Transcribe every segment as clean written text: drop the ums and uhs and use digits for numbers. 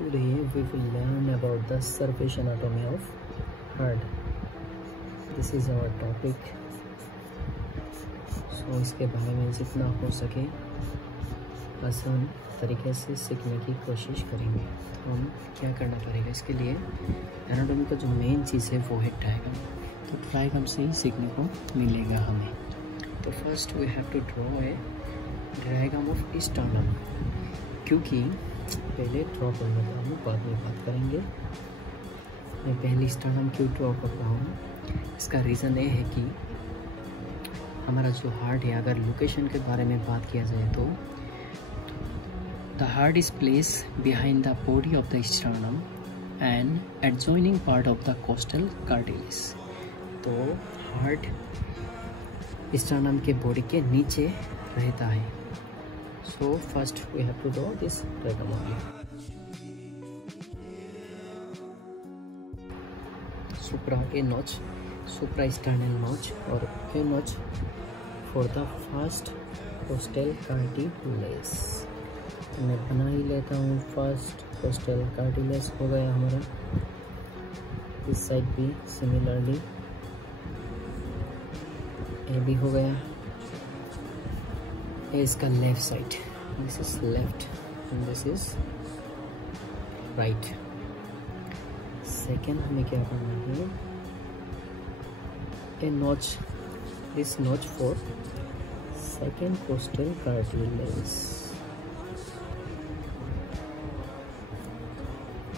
Today we will learn about the surface anatomy of heart. This is our topic. So इसके बारे में जितना हो सके आसान तरीके से सीखने की कोशिश करेंगे। तो हम क्या करना पड़ेगा इसके लिए, एनाटॉमी का जो मेन चीज़ है वो है डायग्राम। तो डायग्राम से ही सीखने को मिलेगा हमें। तो first we have to draw a diagram of sternum, क्योंकि पहले ड्रॉ कर लेता हूँ, बाद में बात करेंगे। मैं पहले स्टर्नम क्यों ड्रॉ कर रहा हूँ, इसका रीज़न ये है कि हमारा जो हार्ट है, अगर लोकेशन के बारे में बात किया जाए तो the heart is place behind the body of the sternum and adjoining part of the costal cartilage. तो हार्ट स्टर्नम के बॉडी के नीचे रहता है। So first we have to draw this diagram only. Supra a notch, suprasternal notch or a notch for the first costal cartilage. तो मैं बना ही लेता हूँ। फर्स्ट कोस्टल कार्टिलेज हो गया हमारा। इस साइड भी सिमिलरली ये भी हो गया। इसका left side, this is left and this is right. Second हमें क्या करना है, a notch, this notch for second costal cartilage.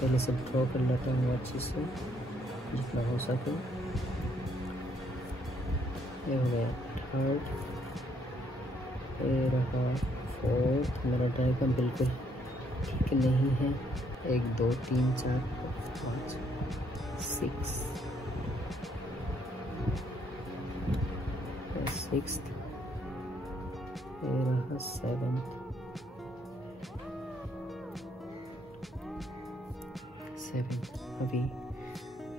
पहले सब ड्रॉ कर लेता हूँ अच्छे से जितना हो सके। ये हो गया थर्ड, ये रहा फोर्थ। मेरा डायग्राम बिल्कुल ठीक नहीं है। 1 2 3 4 5 6 सिक्स्थ, ये रहा 7th। अभी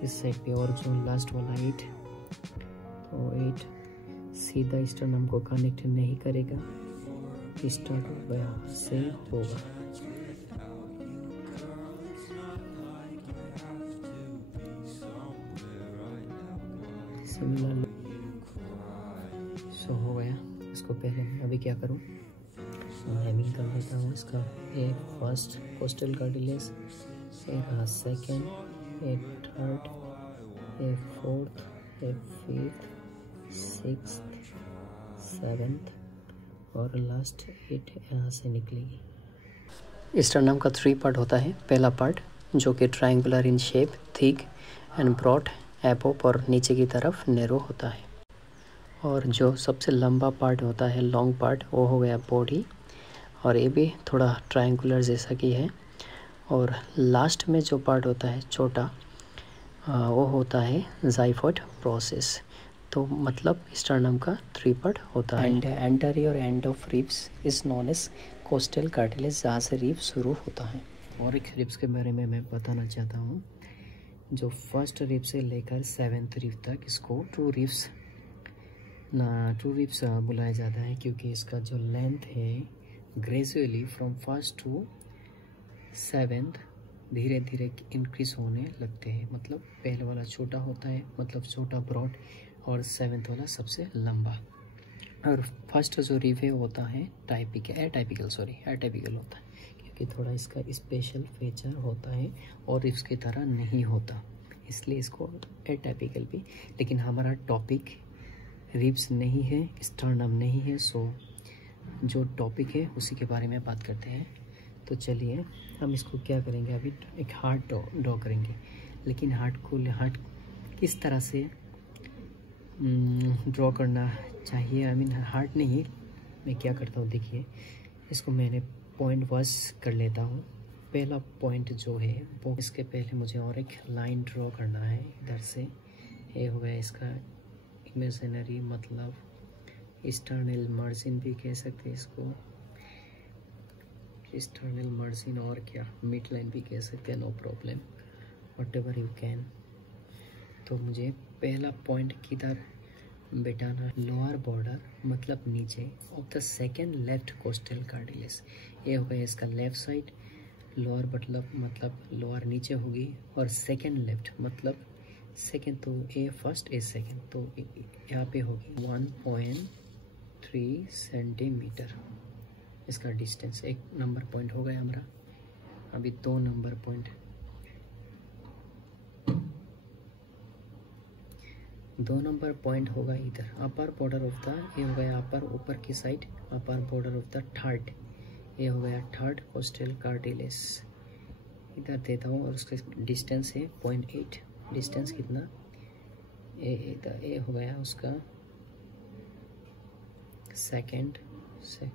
इस साइड पे और जो लास्ट वाला 8, तो 8 सीधा स्टर्नम को कनेक्ट नहीं करेगा, स्टार्ट यहाँ से होगा। सिमिलरली सो हो गया। इसको पहले अभी क्या करूँ, हेमिंग कर लेता हूँ इसका। ये फर्स्ट कोस्टल कार्टिलेज, ये रहा सेकेंड, ये थर्ड, ये फोर्थ, ये फिफ्थ, 6th, 7th और लास्ट 8 यहाँ से निकलेगी। स्टर्नम का 3 पार्ट होता है। पहला पार्ट जो कि triangular in shape, thick and broad above और नीचे की तरफ नैरो होता है। और जो सबसे लंबा पार्ट होता है, लॉन्ग पार्ट, वो हो गया बॉडी, और ये भी थोड़ा ट्रायंगुलर जैसा की है। और लास्ट में जो पार्ट होता है छोटा, वो होता है जाइफोइड प्रोसेस। तो मतलब स्टर्नम का 3 पार्ट होता है। And anterior end of ribs is known as costal cartilage, जहाँ से रिब शुरू होता है। और एक रिब्स के बारे में मैं बताना चाहता हूँ। जो फर्स्ट रिब से लेकर 7th रिब तक इसको टू रिब्स बुलाया जाता है, क्योंकि इसका जो लेंथ है gradually from first to 7th धीरे धीरे इंक्रीज होने लगते हैं। मतलब पहले वाला छोटा होता है, मतलब छोटा ब्रॉड, और 7th वाला सबसे लंबा। और फर्स्ट जो रिब है होता है एटाइपिकल होता है, क्योंकि थोड़ा इसका स्पेशल फीचर होता है और रिब्स की तरह नहीं होता, इसलिए इसको एटाइपिकल भी। लेकिन हमारा टॉपिक रिब्स नहीं है, स्टर्नम नहीं है। सो जो टॉपिक है उसी के बारे में बात करते हैं। तो चलिए हम इसको क्या करेंगे, अभी एक हार्ट ड्रॉ करेंगे। लेकिन हार्ट किस तरह से ड्रॉ करना चाहिए, आई मीन हार्ट नहीं, मैं क्या करता हूँ देखिए, इसको मैंने पॉइंट वाइज कर लेता हूँ। पहला पॉइंट जो है वो, इसके पहले मुझे और एक लाइन ड्रॉ करना है इधर से। ये हो गया इसका इमेजिनरी, मतलब एक्सटर्नल मार्जिन भी कह सकते हैं इसको, एक्सटर्नल मार्जिन, और क्या मिड लाइन भी कह सकते हैं, no problem, whatever you can. तो मुझे पहला पॉइंट किधर बिठाना, लोअर बॉर्डर मतलब नीचे of the second left coastal cartilage. ये हो गया इसका लेफ्ट साइड। लोअर मतलब लोअर नीचे होगी, और सेकंड लेफ्ट मतलब सेकंड, तो ए फर्स्ट ए सेकंड, तो यहाँ पे होगी 1.3 सेंटीमीटर इसका डिस्टेंस। एक नंबर पॉइंट हो गया हमारा। अभी 2 नंबर पॉइंट, 2 नंबर पॉइंट होगा इधर। अपर बॉर्डर ऑफ द, ये हो गया अपर ऊपर की side, upper border of the third, ये हो गया थर्ड कोस्टल कार्टिलेज। इधर देता हूँ और उसका डिस्टेंस है 0.8। डिस्टेंस कितना, इधर ए हो गया उसका सेकंड से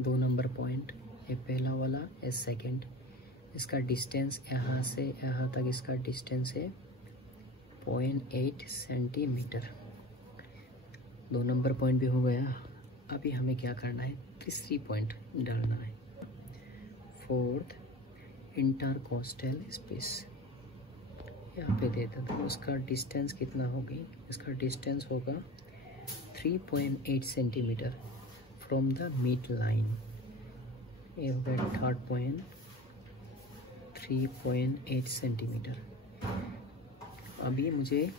2 नंबर पॉइंट, ये पहला वाला, ये सेकंड। इसका डिस्टेंस यहाँ से यहाँ तक इसका डिस्टेंस है 0.8 सेंटीमीटर। 2 नंबर पॉइंट भी हो गया। अभी हमें क्या करना है, तीसरी पॉइंट डालना है, फोर्थ इंटरकोस्टल स्पेस। यहाँ पे देता था, उसका डिस्टेंस कितना होगी, इसका डिस्टेंस होगा 3.8 centimetre from the mid line. ये हो गया थर्ड पॉइंट, 3.8 सेंटीमीटर। अभी मुझे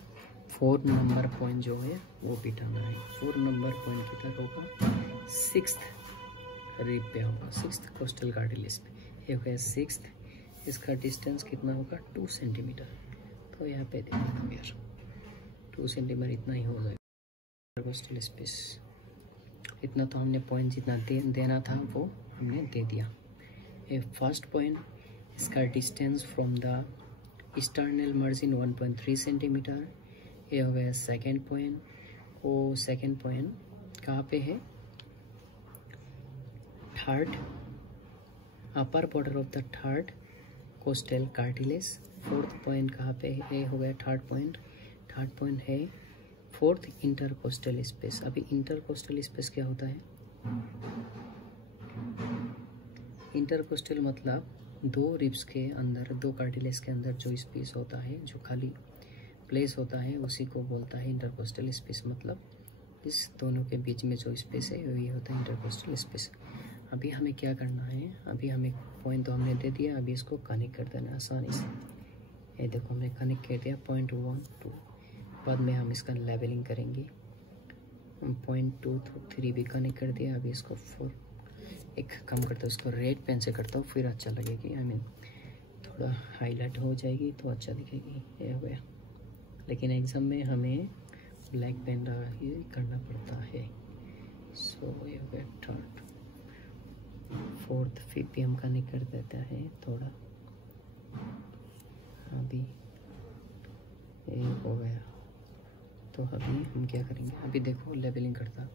4 नंबर पॉइंट जो है वो भी डालना है। 4 नंबर पॉइंट किधर होगा, 6th रिब पे होगा, 6th कोस्टल कार्टिलेज पे। ये हो गया 6th, इसका डिस्टेंस कितना होगा 2 सेंटीमीटर। तो यहाँ पे देख लो यार 2 सेंटीमीटर इतना ही हो जाएगा कोस्टल स्पेस। इतना तो हमने पॉइंट जितना देना था वो हमने दे दिया। ये फर्स्ट पॉइंट, इसका distance from the external margin 1.3 centimetre. ये हो गया सेकेंड पॉइंट। वो सेकेंड पॉइंट कहाँ पे है, third upper border of the third costal cartilage. Fourth point कहाँ पे है, ये हो गया थर्ड पॉइंट। थर्ड पॉइंट है फोर्थ इंटरकोस्टल स्पेस। अभी इंटरकोस्टल स्पेस क्या होता है, इंटरकोस्टल मतलब 2 रिब्स के अंदर, 2 कार्टिलेज के अंदर जो स्पेस होता है, जो खाली प्लेस होता है, उसी को बोलता है इंटरकोस्टल स्पेस। मतलब इस दोनों के बीच में जो स्पेस है वही होता है इंटरकोस्टल स्पेस। अभी हमें क्या करना है, अभी हमें पॉइंट तो हमने दे दिया, अभी इसको कनेक्ट कर देना आसानी से। ये देखो हमने कनेक्ट कर दिया 0.1 2। बाद में हम इसका लेवलिंग करेंगे। 0.2 तो 3 भी कनेक्ट कर दिया। अभी इसको 4 एक काम करता हूँ, इसको रेड पेन से करता हूँ, फिर अच्छा लगेगी। आई मीन थोड़ा हाईलाइट हो जाएगी तो अच्छा दिखेगी। ये हो गया, लेकिन एग्ज़ाम में हमें ब्लैक पेन ही करना पड़ता है। सो ये हो गया थर्ड, फोर्थ, फिफ्थ भी हम कनेक्ट कर देता है थोड़ा। अभी ये हो गया, तो अभी हम क्या करेंगे, अभी देखो लेवलिंग करता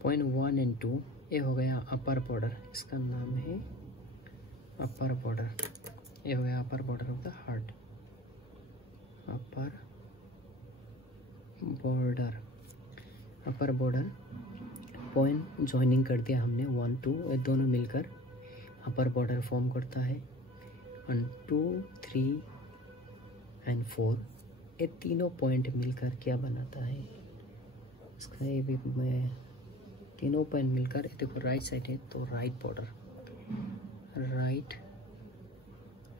0.1 और 2। ये हो गया अपर बॉर्डर, इसका नाम है अपर बॉर्डर। ये हो गया upper border of the heart, upper border. Upper border point joining कर दिया हमने 1 2, ये दोनों मिलकर अपर बॉर्डर फॉर्म करता है। 1 2 3 और 4, ये तीनों पॉइंट मिलकर क्या बनाता है, इसका ये भी मैं तीनों पॉइंट मिलकर, देखो राइट साइड है तो राइट बॉर्डर, राइट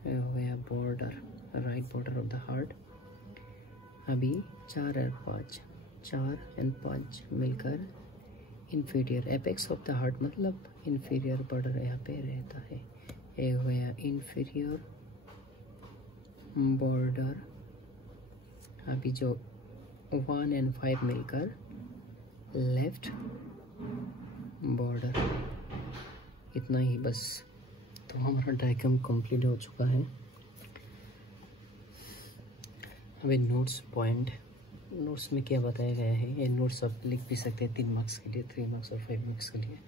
हो गया border, right border of the heart. अभी 4 और 5, 4 और 5 मिलकर inferior apex of the heart, मतलब इन्फीरियर बॉर्डर यहाँ पे रहता है। ये हो गया इन्फीरियर बॉर्डर। अभी जो 1 और 5 मिलकर लेफ्ट बॉर्डर। इतना ही बस, तो हमारा डायग्राम कंप्लीट हो चुका है। अभी नोट्स पॉइंट, नोट्स में क्या बताया गया है, ये नोट्स आप लिख भी सकते हैं 3 मार्क्स के लिए, 3 मार्क्स और 5 मार्क्स के लिए,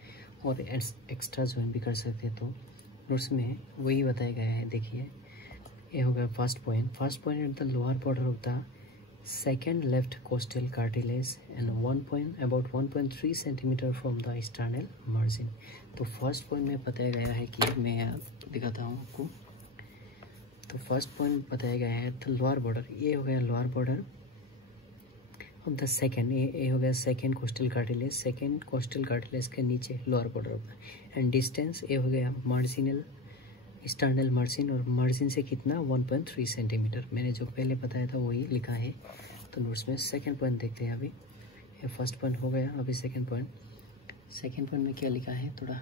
और एक्स्ट्रा ज्वाइन भी कर सकते हैं। तो नोट्स में वही बताया गया है। देखिए ये हो गया first point. First point at the lower border of the second left coastal cartilage and 1 point about 1.3 centimetre from the external margin. तो फर्स्ट पॉइंट में बताया गया है कि मैं दिखाता हूँ आपको। तो फर्स्ट पॉइंट बताया गया है द लोअर बॉर्डर, ये हो गया lower border of the second, ये हो गया second costal cartilage, second costal cartilage के नीचे lower border of the, and distance ये हो गया मार्जिनल एक्सटर्नल मार्जिन, और मार्जिन से कितना 1.3 सेंटीमीटर। मैंने जो पहले बताया था वही लिखा है। तो नोट्स में सेकंड पॉइंट देखते हैं। अभी ये फर्स्ट पॉइंट हो गया, अभी सेकंड पॉइंट। सेकंड पॉइंट में क्या लिखा है थोड़ा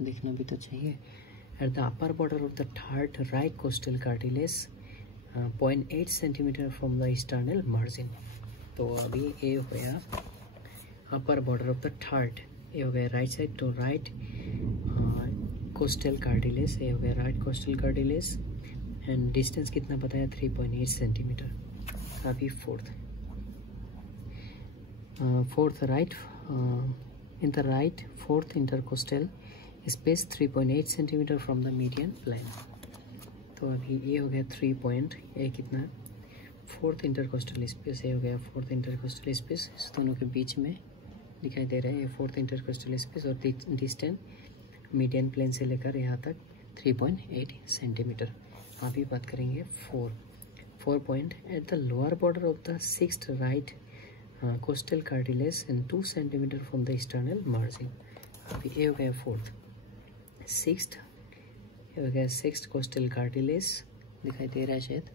देखना भी तो चाहिए। At the upper border of the third right costal cartilage 0.8 centimetre from the external margin. तो अभी ये हो गया upper border of the third, ये हो गया right side to right costal cartilage, ये हो गया right costal cartilage. And distance कितना बताया 3.8 सेंटीमीटर। अभी fourth right in the right fourth intercostal space 3.8 centimetre from the median plane. तो अभी ये हो गया 3 पॉइंट, ये कितना फोर्थ इंटरकोस्टल स्पेस, ये हो गया फोर्थ इंटरकोस्टल स्पेस, इस दोनों के बीच में दिखाई दे रहा है ये फोर्थ इंटरकोस्टल स्पेस। और डिस्टेंस मीडियन प्लेन से लेकर यहाँ तक 3.8 सेंटीमीटर। अभी बात करेंगे 4 point at the lower border of the sixth right costal cartilage and 2 centimetre from the external margin. अभी ये हो गया फोर्थ, सिक्स्थ, ये हो गया सिक्स्थ कोस्टल कार्टिलेज दिखाई दे रहा है शायद,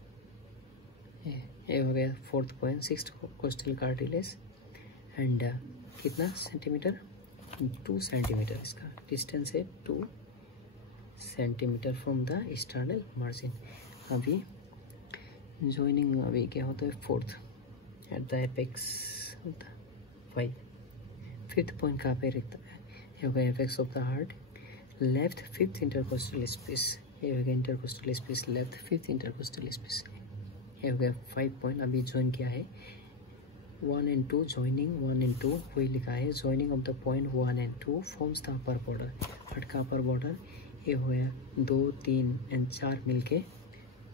ये हो गया fourth point sixth coastal cartilage and कितना सेंटीमीटर 2 सेंटीमीटर, इसका डिस्टेंस है 2 centimetre from the external margin. अभी ज्वाइनिंग अभी क्या होता है fourth at the apex 5। Fifth point कहाँ पे रहता है, ये हो गया apex of the heart left fifth intercostal space, ये हो गया intercostal space left fifth intercostal space, ये हो गया 5 पॉइंट। अभी ज्वाइन किया है 1 and 2, ज्वाइनिंग 1 and 2 वही लिखा है। Joining of the point 1 and 2 forms the upper border, heart का अपर बॉर्डर ये हो गया 2, 3 and 4 मिलके,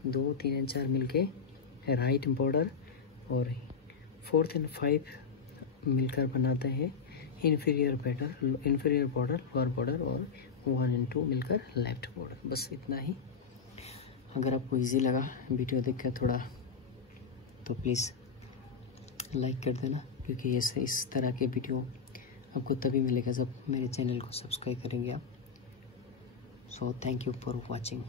2, 3 and 4 मिलके राइट बॉर्डर, और 4th and 5 मिलकर बनाते हैं इन्फीरियर बॉर्डर लोअर बॉर्डर, और 1 and 2 मिलकर लेफ्ट बॉर्डर। बस इतना ही। अगर आपको इजी लगा वीडियो देखकर थोड़ा तो प्लीज़ लाइक कर देना, क्योंकि ऐसे इस तरह के वीडियो आपको तभी मिलेगा जब मेरे चैनल को सब्सक्राइब करेंगे आप। So thank you for watching.